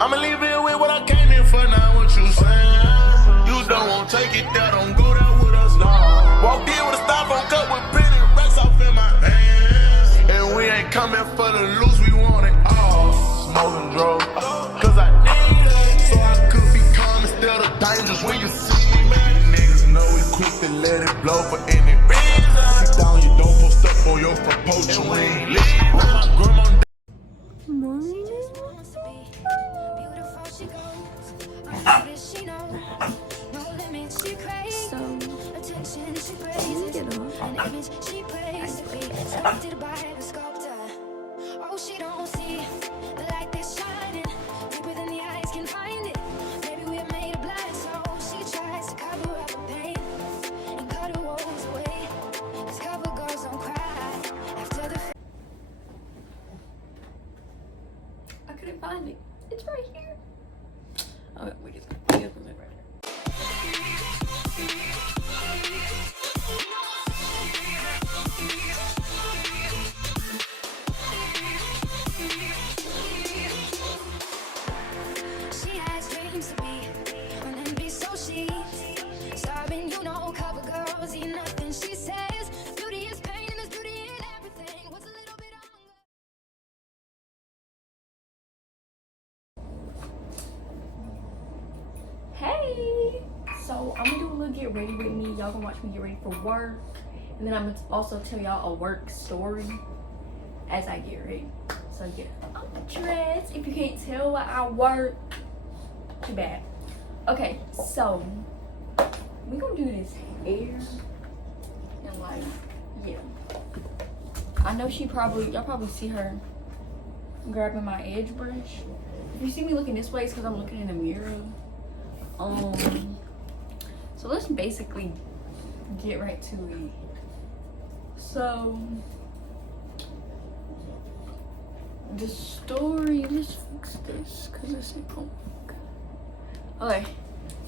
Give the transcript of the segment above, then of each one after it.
I'ma leave it with what I came in for, now what you saying? You don't want to take it there, don't go there with us, no. Walked in with a styrofoam cup with penny racks off in my hands. And we ain't coming for the loose, we want it all. Smoking drugs, cause I need it. So I could be calm instead of dangerous when you see me. Niggas know we quick to let it blow for any reason. Sit down, you don't post up on your front porch and we ain't leaving. My grandma she don't see the light that's shining deeper than the eyes can find it. Maybe we're made of blood, so she tries to cover up her pain and cut her woes away. Cause cover girls don't cry after the. I couldn't find it. It's right here. Oh, we just put it right here. Hey, so I'm gonna do a little get ready with me. Y'all gonna watch me get ready for work, and then I'm gonna also tell y'all a work story as I get ready. So yeah, I'm dressed. If you can't tell where I work, too bad. Okay, so we gonna do this hair and like, yeah. I know y'all probably see her grabbing my edge brush. If you see me looking this way, it's because I'm looking in the mirror. So let's basically get right to it. So the story, let's fix this because this ain't gonna work. Okay,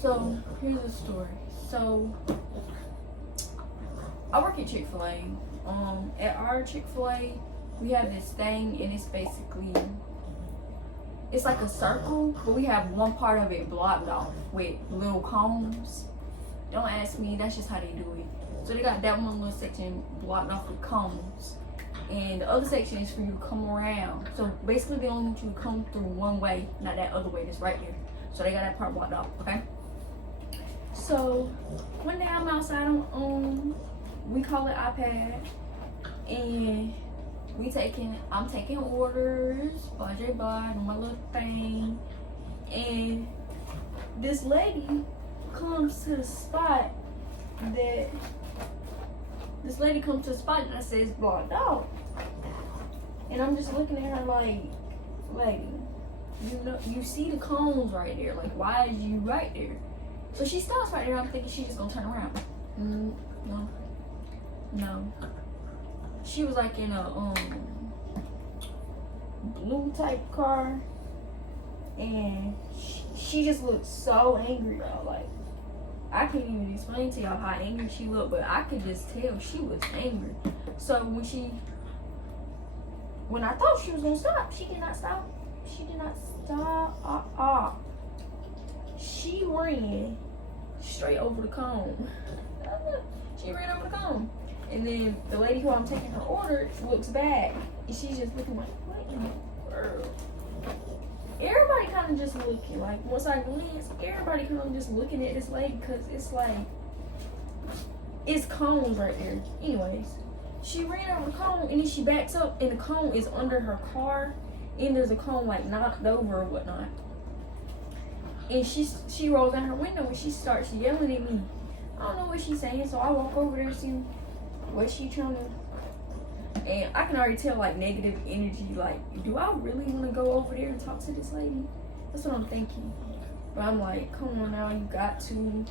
so here's the story. So I work at Chick-fil-A. At our Chick-fil-A, we have this thing, and it's basically, it's like a circle, but we have one part of it blocked off with little cones. Don't ask me, that's just how they do it. So they got that one little section blocked off with cones, and the other section is for you to come around. So basically they only want you to come through one way, not that other way that's right there. So they got that part blocked off, okay? So one day I'm outside on we call it iPad, and I'm taking orders, blah, doing my little thing, and this lady comes to the spot that I says blocked out, and I'm just looking at her like, lady, you see the cones right there, like why is you right there? So she stops right there. I'm thinking she's just gonna turn around. No. She was like in a blue type car, and she just looked so angry, y'all. Like, I can't even explain to y'all how angry she looked, but I could just tell she was angry. So when I thought she was gonna stop, she did not stop. She ran straight over the cone. She ran over the cone. And then the lady who I'm taking her order looks back, and she's just looking like, what in the world? Everybody kind of just looking, like, once I glance, everybody kind of just looking at this lady, because it's like, it's cones right there. Anyways, she ran over the cone, and then she backs up, and the cone is under her car, and there's a cone like knocked over or whatnot. And she rolls down her window, and she starts yelling at me. I don't know what she's saying, so I walk over there to see what she trying to, and I can already tell like negative energy, like, do I really want to go over there and talk to this lady? That's what I'm thinking. But I'm like, come on now, you got to,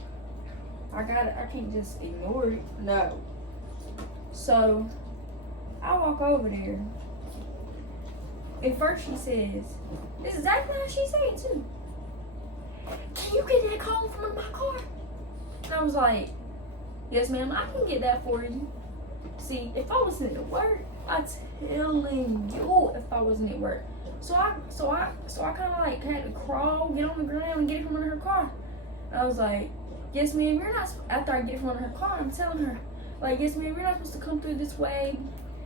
I can't just ignore it. No. So I walk over there, and first she says, this is exactly how she said it too, can you get that cone from my car? And I was like, yes ma'am, I can get that for you. See, if I wasn't at work, I'm telling you, if I wasn't at work, So I kind of like had to crawl, get on the ground, and get it from under her car. And I was like, yes, ma'am, you're not. After I get it from under her car, I'm telling her, like, yes, ma'am, you're not supposed to come through this way.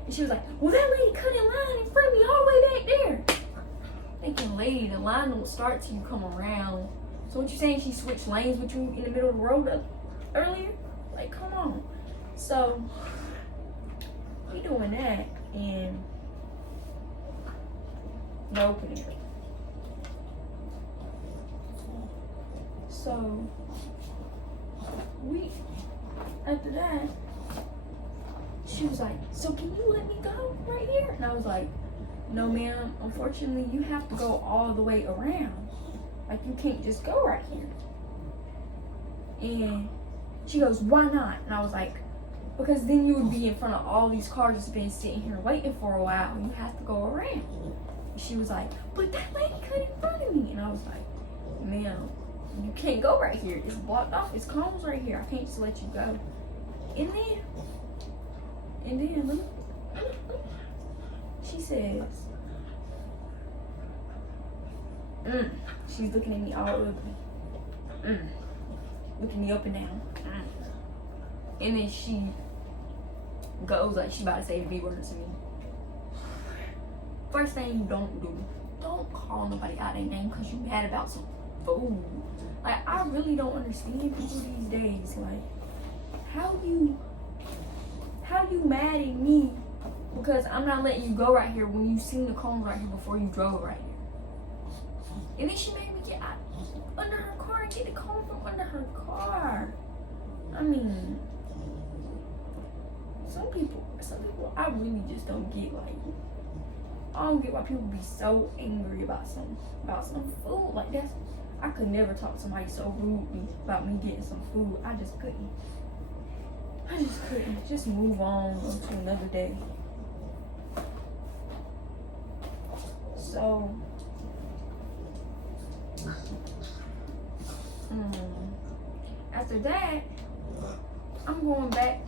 And she was like, well, that lady cut in line in front of me all the way back there. Thinking, lady, the line don't start till you come around. So what you saying? She switched lanes with you in the middle of the road earlier? Like, come on. So we doing that, and no opening. So after that, she was like, so can you let me go right here? And I was like, no, ma'am, unfortunately, you have to go all the way around. Like, you can't just go right here. And she goes, why not? And I was like, because then you would be in front of all these cars that's been sitting here waiting for a while. You have to go around. And she was like, but that lady cut in front of me. And I was like, ma'am, you can't go right here. It's blocked off. It's cones right here. I can't just let you go. And then look, she says, she's looking at me all ugly. Looking me up and down. And then she goes like she about to say the B word to me. First thing you don't do, don't call nobody out their name because you mad about some food. Like, I really don't understand people these days. Like, how you mad at me because I'm not letting you go right here when you seen the cones right here before you drove right here. And then she made me get out under her car and get the cone from under her car. I mean, some people, I really just don't get. Like, I don't get why people be so angry about some food. Like, I could never talk to somebody so rudely about me getting some food. I just couldn't. Just move on to another day. So, after that, I'm going back.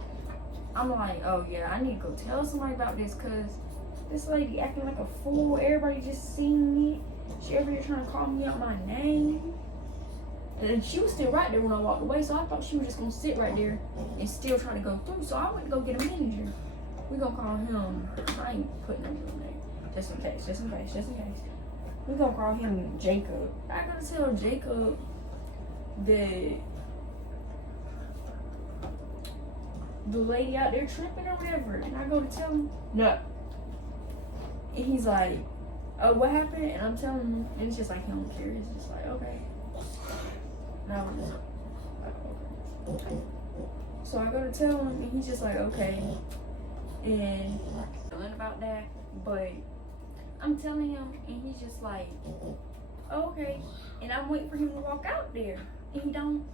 I'm like, oh yeah, I need to go tell somebody about this because this lady acting like a fool. Everybody just seen me. She over here trying to call me out my name. And then she was still right there when I walked away, so I thought she was just gonna sit right there and still trying to go through. So I went to go get a manager. We gonna call him. I ain't putting him in there. Just in case. We gonna call him Jacob. I gotta tell Jacob that the lady out there tripping or whatever. And I go to tell him, no. And he's like, oh, what happened? And I'm telling him, and it's just like he don't care. It's just like, okay. And I was just like, okay. So I go to tell him, and he's just like, okay. And I'm feeling about that, but I'm telling him, and he's just like, okay. And I'm waiting for him to walk out there, and he don't.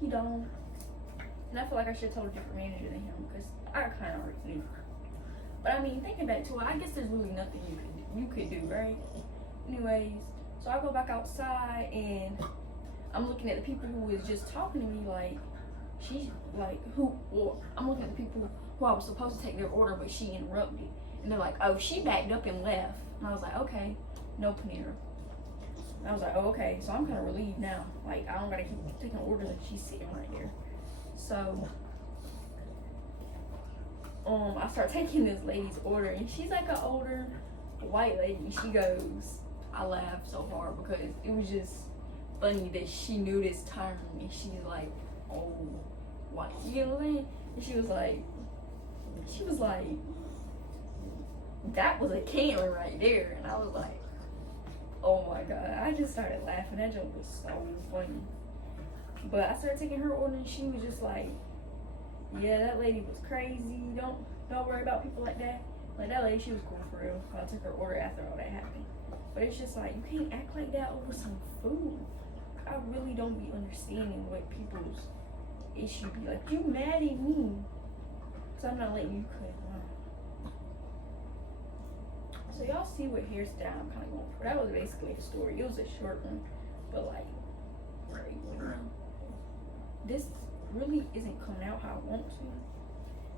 And I feel like I should have told a different manager than him, because I kind of already knew. But I mean, thinking back to it, I guess there's really nothing you could do, right? Anyways, so I go back outside, and I'm looking at the people who was just talking to me, like, I'm looking at the people who I was supposed to take their order, but she interrupted. And they're like, oh, she backed up and left. And I was like, okay, no Panera. And I was like, oh, okay. So I'm kind of relieved now. Like, I don't gotta keep taking orders and she's sitting right there. So, I start taking this lady's order, and she's like an older white lady. She goes, I laughed so hard because it was just funny that she knew this term, and she's like, oh, white, you know what I mean? And she was like, that was a can right there. And I was like, oh my God. I just started laughing. That joke was so funny. But I started taking her order, and she was just like, yeah, that lady was crazy. Don't worry about people like that. Like, that lady, she was cool for real. I took her order after all that happened. But it's just like, you can't act like that over some food. I really don't be understanding what people's issue be. Like, you mad at me because I'm not letting you cut it line. So y'all see what hairstyle I'm kind of going for. That was basically the story. It was a short one, but like, right, this really isn't coming out how I want to.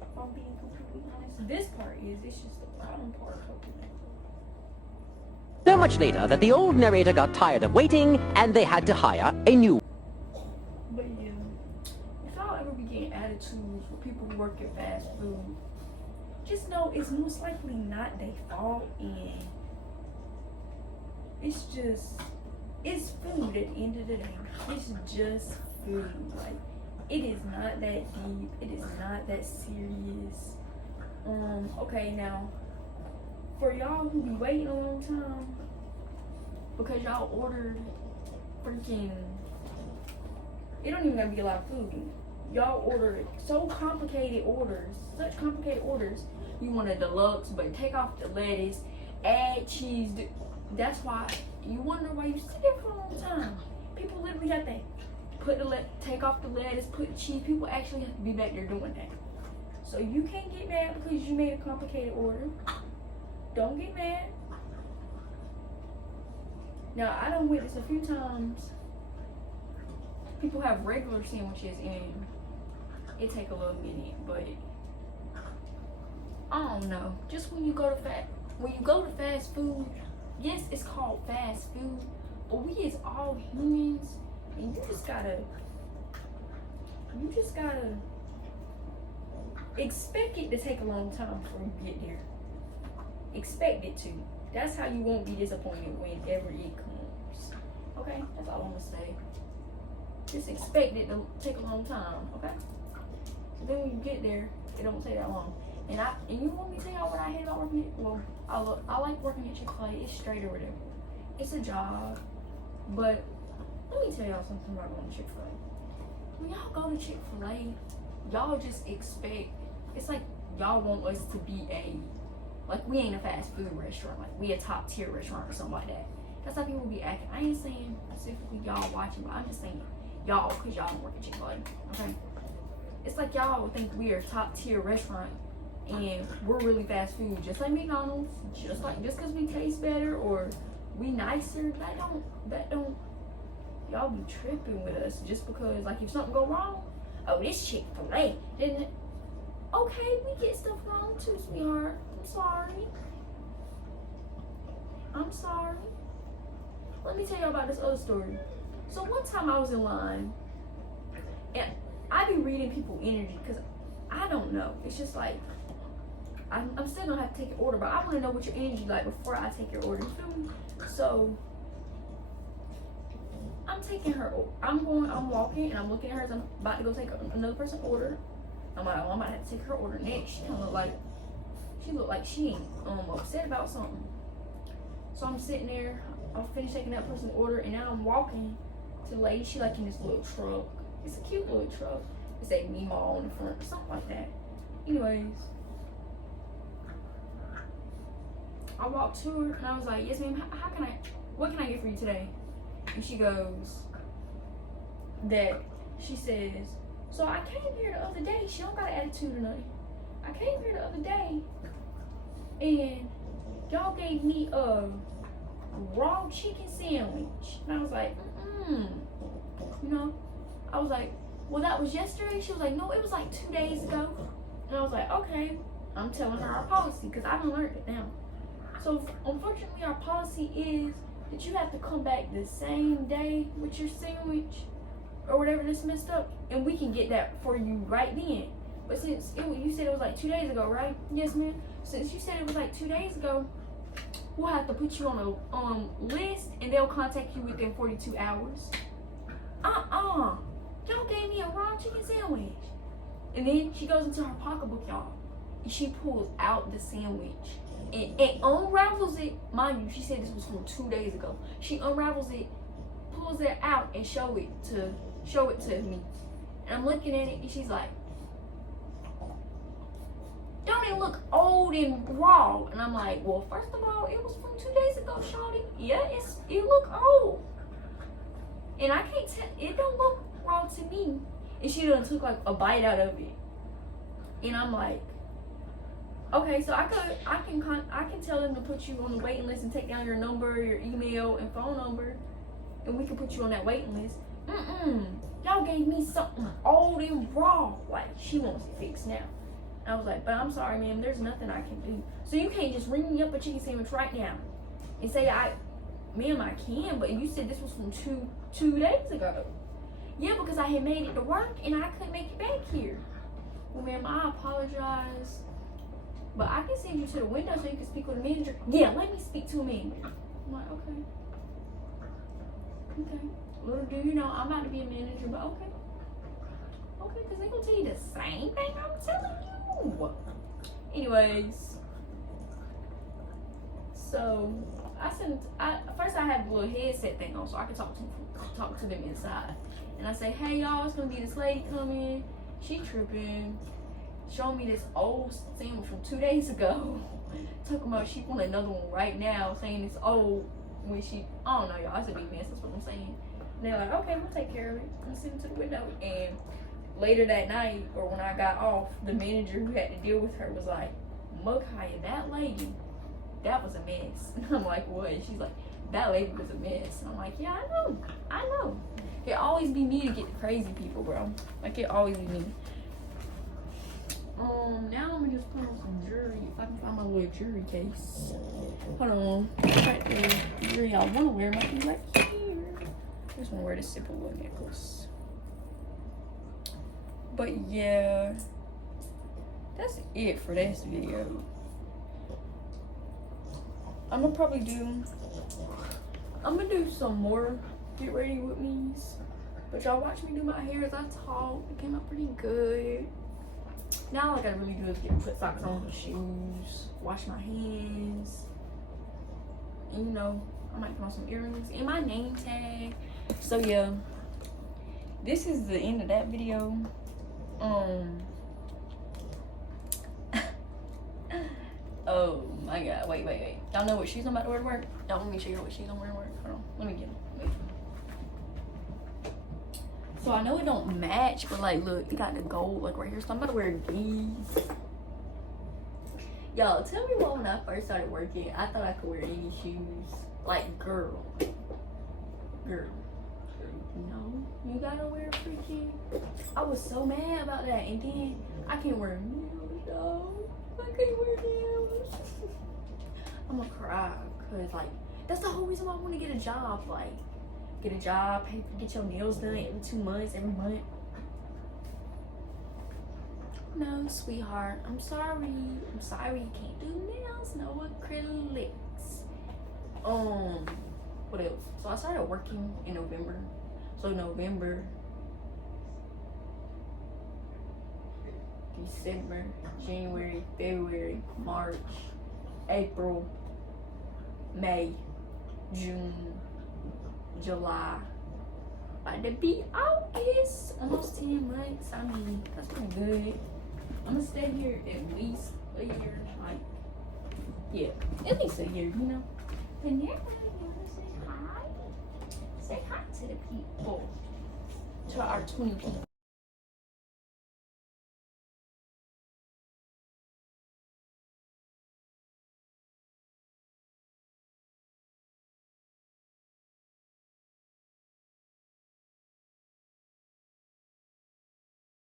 If I'm being completely honest, this part is. It's just the bottom part coming out. much later that the old narrator got tired of waiting and they had to hire a new. But yeah, if y'all ever be getting attitudes with people who work at fast food, just know it's most likely not their fault, and it's food at the end of the day. It's just food. Like, it is not that deep. It is not that serious. Okay, now, for y'all who be waiting a long time because y'all ordered freaking, it don't even gotta be a lot of food. Y'all ordered such complicated orders. You want a deluxe, but take off the lettuce, add cheese. That's why you wonder why you sit there for a long time. People literally have to take off the lettuce, put the cheese. People actually have to be back there doing that. So you can't get mad because you made a complicated order. Don't get mad. Now, I done witnessed a few times people have regular sandwiches and it take a little minute, but I don't know. Just when you go to fast food, yes, it's called fast food, but we is all humans, and you just gotta expect it to take a long time before you get there. Expect it to. That's how you won't be disappointed whenever it comes. Okay? That's all I'm gonna say. Just expect it to take a long time, okay? So then when you get there, it don't take that long. And you want me to tell y'all what I hate about working at, well, I like working at Chick-fil-A. It's straight or whatever. It's a job. But let me tell y'all something about going to Chick-fil-A. When y'all go to Chick-fil-A, y'all just expect, it's like y'all want us to be like we ain't a fast food restaurant, like we a top tier restaurant or something like that. That's how people be acting. I ain't saying specifically y'all watching, but I'm just saying y'all, because y'all don't work at Chick-fil-A, okay? It's like y'all would think we are a top tier restaurant and we're really fast food, just like McDonald's, just because we taste better or we nicer, that don't, y'all be tripping with us just because, like, if something go wrong, oh, this Chick-fil-A, then, okay, we get stuff wrong too, sweetheart. I'm sorry. Let me tell you about this other story. So one time I was in line, and I be reading people's energy, because I don't know. It's just like, I'm still gonna have to take your order, but I want to know what your energy like before I take your order. You feel me? So I'm taking her. I'm walking and I'm looking at her as I'm about to go take another person's order. I'm like, oh, I'm about to have to take her order next. She looked like she ain't upset about something. So I'm sitting there. I finished taking that person's order, and now I'm walking to the lady. She like in this little truck. It's a cute little truck. It's a Mimo on the front, something like that. Anyways, I walked to her and I was like, yes ma'am, what can I get for you today? And she goes, she says, so I came here the other day, she don't got an attitude or nothing. I came here the other day and y'all gave me a raw chicken sandwich. And I was like, you know, I was like, well, that was yesterday? She was like, no, it was like 2 days ago. And I was like, okay. I'm telling her our policy because I done learned it now. So unfortunately, our policy is that you have to come back the same day with your sandwich or whatever that's messed up, and we can get that for you right then. But since you said it was like 2 days ago, right? Yes, ma'am. Since you said it was like 2 days ago, we'll have to put you on a list, and they'll contact you within 42 hours. Y'all gave me a raw chicken sandwich. And then she goes into her pocketbook, y'all, and she pulls out the sandwich and unravels it. Mind you, she said this was from 2 days ago. She unravels it, pulls it out, and show it to me. And I'm looking at it, and she's like, don't it look old and raw? And I'm like, well, first of all, it was from 2 days ago, shawty. Yeah, it look old. And I can't tell, it don't look raw to me. And she done took like a bite out of it. And I'm like, okay, so I can tell them to put you on the waiting list and take down your number, your email, and phone number, and we can put you on that waiting list. Y'all gave me something old and raw. Like, she wants it fixed now. I was like, but I'm sorry, ma'am, there's nothing I can do. So you can't just ring me up a chicken sandwich right now and say ma'am, I can, but you said this was from two days ago. Yeah, because I had made it to work and I couldn't make it back here. Well, ma'am, I apologize, but I can send you to the window so you can speak with the manager. Yeah, let me speak to a manager. I'm like, okay. Okay. Little do you know, I'm about to be a manager, but okay. Okay, because they gonna tell you the same thing I'm telling you. Anyways, so first I had a little headset thing on so I could talk to them inside. And I say, hey y'all, it's gonna be this lady coming. She tripping. Showing me this old sandwich from 2 days ago. Talking about she want another one right now, saying it's old when she, I don't know y'all, it's a big mess, that's what I'm saying. And they're like, okay, we'll take care of it. I'm sitting to the window. And later that night, or when I got off, the manager who had to deal with her was like, Mukaya, that lady, that was a mess. And I'm like, what? And she's like, that lady was a mess. And I'm like, yeah, I know. It always be me to get the crazy people, bro. Like, it always be me. Now I'm gonna just put on some jewelry. If I can find my little jewelry case. Hold on. Right there. Jewelry I wanna wear might be right here. I just wanna wear this simple little necklace. But yeah, that's it for this video. I'm gonna do some more get ready with me's. But y'all watch me do my hair as I talk. It came out pretty good. Now all I gotta really do is put socks on, shoes, wash my hands. And you know, I might put on some earrings and my name tag. So yeah, this is the end of that video. Oh my god, wait. Y'all know what shoes I'm about to wear to work? Y'all want me to show you what shoes I'm wearing to work? Hold on, let me get them. Wait. So I know it don't match, but like look, it got the gold like right here. So I'm about to wear these. Y'all, tell me why when I first started working, I thought I could wear any shoes. Like girl. No, you gotta wear freaking. I was so mad about that, and then I can't wear nails, though. I can't wear nails. I'm gonna cry, cause like that's the whole reason why I want to get a job. Like, get a job, pay for get your nails done every 2 months, every month. No, sweetheart, I'm sorry. You can't do nails. No acrylics. What else? So I started working in November. So November, December, January, February, March, April, May, June, July. About to be August. Almost 10 months. I mean, that's pretty good. I'm gonna stay here at least a year. Like, yeah, at least a year, you know. And yeah, you wanna say hi? Say hi to the people. To our 20 people.